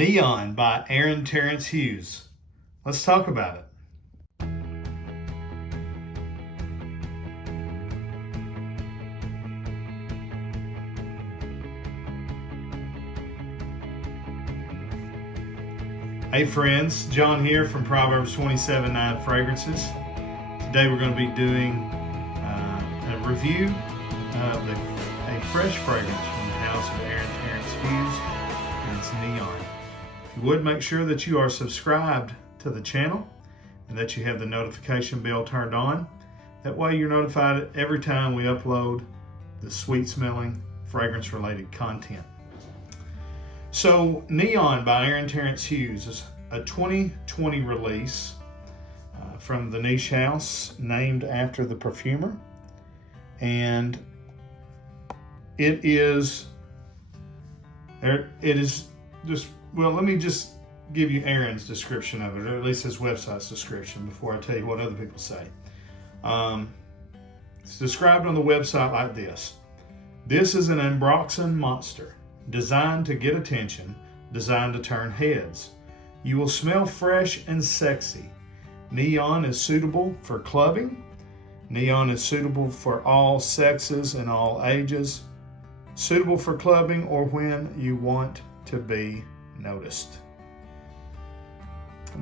Neon by Aaron Terence Hughes. Let's talk about it. Hey friends, John here from Proverbs 27:9 Fragrances. Today we're going to be doing a review of a fresh fragrance from the house of Aaron Terence Hughes, and it's Neon. If you would, make sure that you are subscribed to the channel and that you have the notification bell turned on. That way you're notified every time we upload the sweet smelling fragrance related content. So Neon by Aaron Terence Hughes is a 2020 release from the niche house named after the perfumer. And it is just, well, let me just give you Aaron's description of it, or at least his website's description, before I tell you what other people say. It's described on the website like this. This is an ambroxan monster, designed to get attention, designed to turn heads. You will smell fresh and sexy. Neon is suitable for clubbing. Neon is suitable for all sexes and all ages. Suitable for clubbing or when you want to be noticed.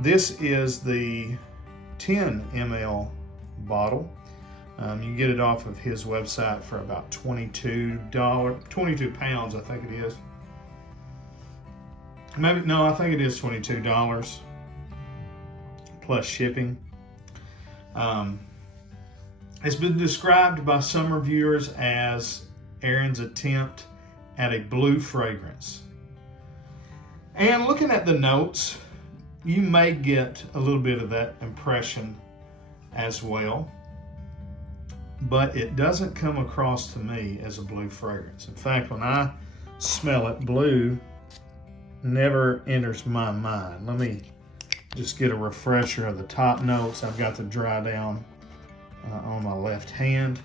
This is the 10 ml bottle. You can get it off of his website for about $22 pounds, I think it is. Maybe, no, I think it is $22 plus shipping. It's been described by some reviewers as Aaron's attempt at a blue fragrance. And looking at the notes, you may get a little bit of that impression as well. But it doesn't come across to me as a blue fragrance. In fact, when I smell it, blue never enters my mind. Let me just get a refresher of the top notes. I've got the dry down on my left hand.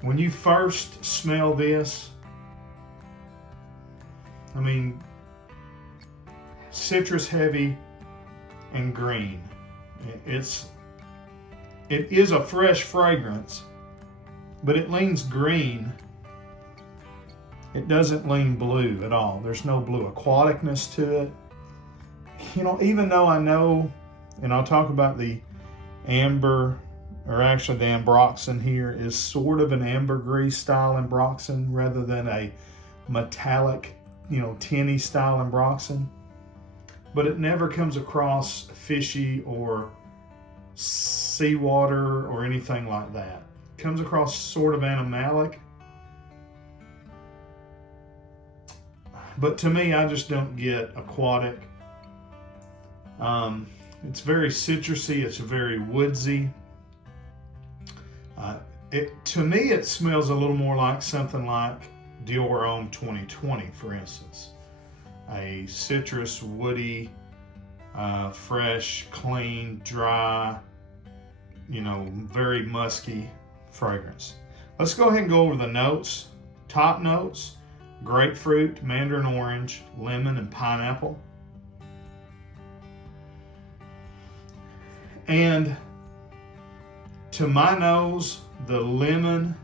When you first smell this, I mean, citrus heavy and green. It is a fresh fragrance, but it leans green. It doesn't lean blue at all. There's no blue aquaticness to it. You know, even though I know, and I'll talk about the amber, or actually the ambroxan here is sort of an ambergris style ambroxan rather than a metallic, tinny style ambroxan. But it never comes across fishy or seawater or anything like that. It comes across sort of animalic. But to me, I just don't get aquatic. It's very citrusy. It's very woodsy. To me, it smells a little more like something like Dior Homme 2020, for instance. A citrus, woody, fresh, clean, dry, very musky fragrance. Let's go ahead and go over the notes. Top notes: grapefruit, mandarin orange, lemon, and pineapple. And to my nose, the lemon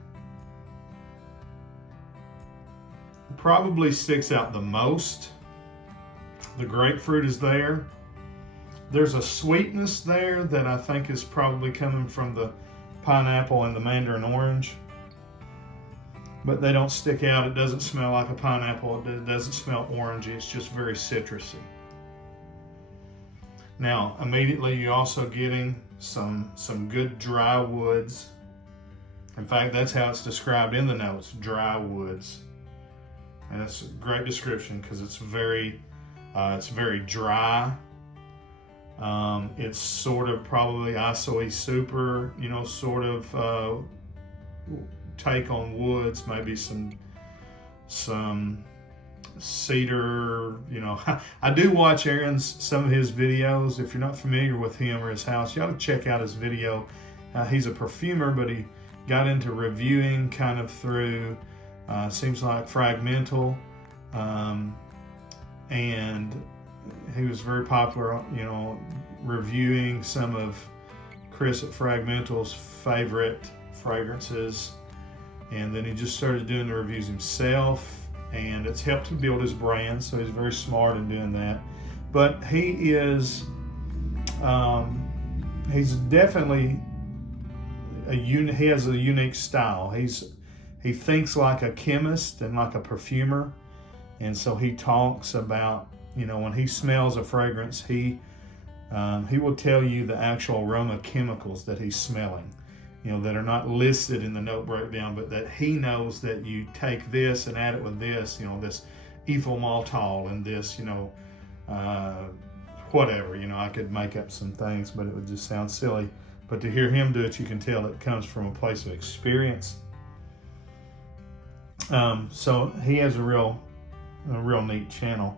probably sticks out the most. The grapefruit is there. There's a sweetness there that I think is probably coming from the pineapple and the mandarin orange. But they don't stick out. It doesn't smell like a pineapple. It doesn't smell orangey. It's just very citrusy. Now, immediately you're also getting some good dry woods. In fact, that's how it's described in the notes, dry woods. And it's a great description because it's very dry. It's sort of probably isoe super, sort of take on woods, maybe some cedar. I do watch some of his videos. If you're not familiar with him or his house, you ought to check out his video. He's a perfumer, but he got into reviewing kind of through Seems like fragmental, and he was very popular, reviewing some of Chris at Fragmental's favorite fragrances, and then he just started doing the reviews himself, and it's helped him build his brand, so he's very smart in doing that. But he's definitely he has a unique style. He thinks like a chemist and like a perfumer, and so he talks about, when he smells a fragrance, he will tell you the actual aroma chemicals that he's smelling, that are not listed in the note breakdown, but that he knows that you take this and add it with this, this ethyl maltol and this, whatever. I could make up some things, but it would just sound silly. But to hear him do it, you can tell it comes from a place of experience. So he has a real neat channel.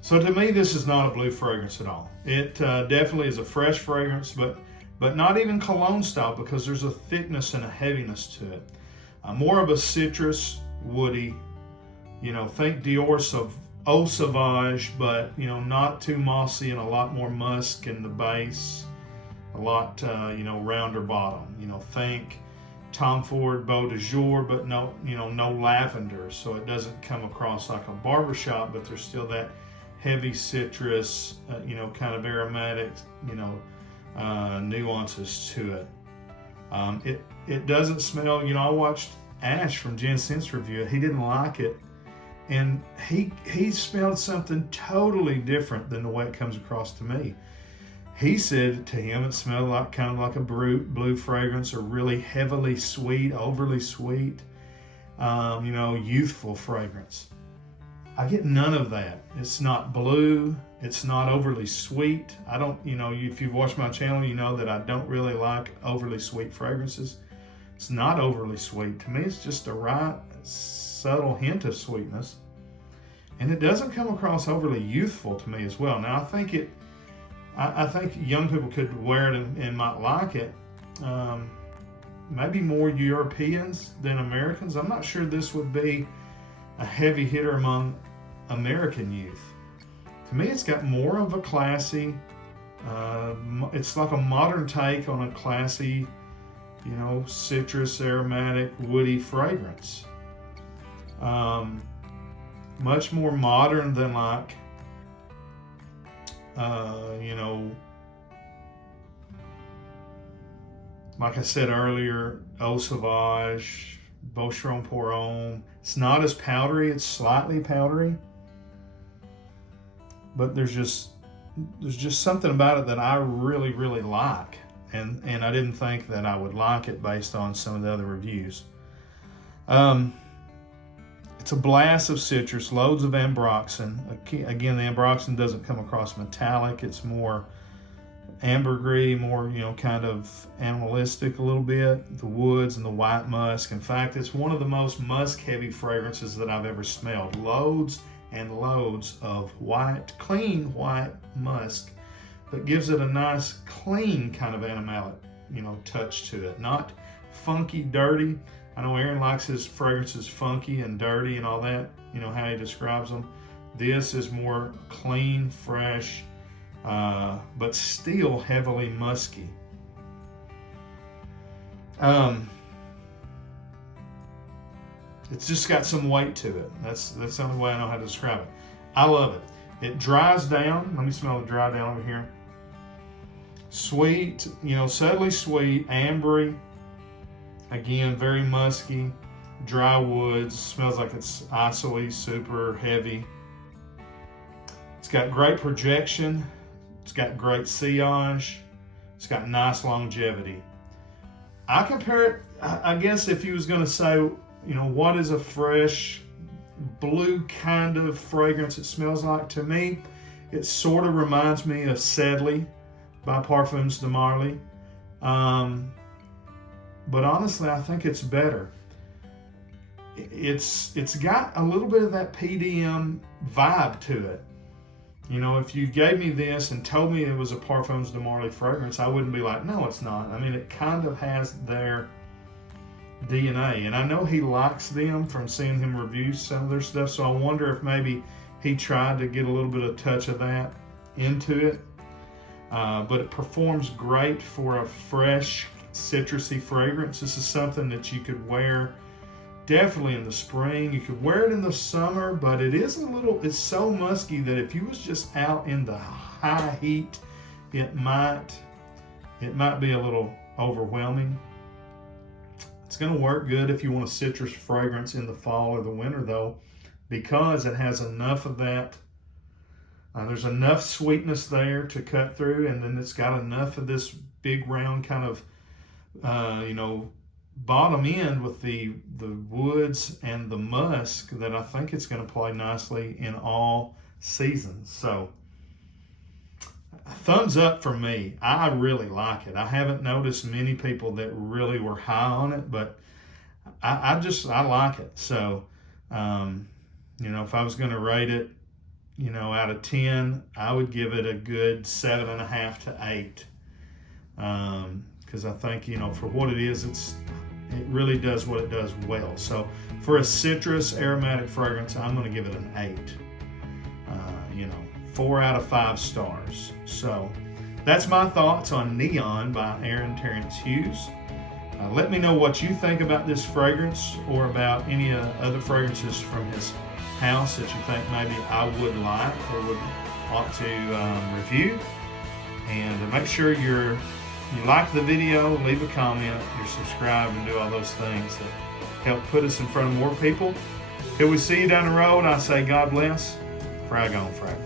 So to me, this is not a blue fragrance at all. It definitely is a fresh fragrance, but not even cologne style, because there's a thickness and a heaviness to it. More of a citrus, woody, think Dior Eau Sauvage, but not too mossy, and a lot more musk in the base, a lot rounder bottom. Think Tom Ford Beau de Jour, but no lavender, so it doesn't come across like a barbershop, but there's still that heavy citrus, kind of aromatic, nuances to it. It doesn't smell. I watched Ash from Jen Sense review it. He didn't like it, and he smelled something totally different than the way it comes across to me. He said to him it smelled kind of like a blue fragrance, or really heavily sweet, overly sweet, youthful fragrance. I get none of that. It's not blue. It's not overly sweet. I don't, if you've watched my channel, you know that I don't really like overly sweet fragrances. It's not overly sweet. To me, it's just a right, subtle hint of sweetness. And it doesn't come across overly youthful to me as well. Now, I think young people could wear it and might like it. Maybe more Europeans than Americans. I'm not sure this would be a heavy hitter among American youth. To me, it's got more of a classy, it's like a modern take on a classy, citrus, aromatic, woody fragrance. Much more modern than like, like I said earlier, Eau Sauvage, Boucheron Pour Homme. It's not as powdery. It's slightly powdery, but there's just something about it that I really, really like, and I didn't think that I would like it based on some of the other reviews. It's a blast of citrus, loads of ambroxan. Again, the ambroxan doesn't come across metallic. It's more ambergris, more, kind of animalistic a little bit. The woods and the white musk. In fact, it's one of the most musk-heavy fragrances that I've ever smelled. Loads and loads of white, clean white musk, but gives it a nice, clean kind of animalic, touch to it. Not funky, dirty. I know Aaron likes his fragrances funky and dirty and all that, how he describes them. This is more clean, fresh, but still heavily musky. It's just got some weight to it. That's the only way I know how to describe it. I love it. It dries down. Let me smell it dry down over here. Sweet, subtly sweet, ambery. Again, very musky, dry woods. Smells like it's icy, super heavy. It's got great projection. It's got great sillage. It's got nice longevity. I compare it, I guess if you was going to say, what is a fresh blue kind of fragrance it smells like? To me, it sort of reminds me of Sedley by Parfums de Marly. But honestly, I think it's better. It's got a little bit of that PDM vibe to it. If you gave me this and told me it was a Parfums de Marly fragrance, I wouldn't be like, no, it's not. I mean, it kind of has their DNA. And I know he likes them from seeing him review some of their stuff, so I wonder if maybe he tried to get a little bit of touch of that into it. But it performs great for a fresh, citrusy fragrance. This is something that you could wear definitely in the spring. You could wear it in the summer, but it's so musky that if you was just out in the high heat, it might be a little overwhelming. It's going to work good if you want a citrus fragrance in the fall or the winter, though, because it has enough of that. There's enough sweetness there to cut through, and then it's got enough of this big round kind of, bottom end with the woods and the musk that I think it's going to play nicely in all seasons. So thumbs up for me. I really like it. I haven't noticed many people that really were high on it, but I like it. So, if I was going to rate it, out of 10, I would give it a good 7.5 to 8. Because I think, for what it is, it really does what it does well. So for a citrus aromatic fragrance, I'm going to give it an 8. 4 out of 5 stars. So that's my thoughts on Neon by Aaron Terence Hughes. Let me know what you think about this fragrance or about any other fragrances from his house that you think maybe I would like or would want to review. And make sure you like the video, leave a comment, you're subscribed, and do all those things that help put us in front of more people. Till we see you down the road, I say God bless. Frag on, Frag.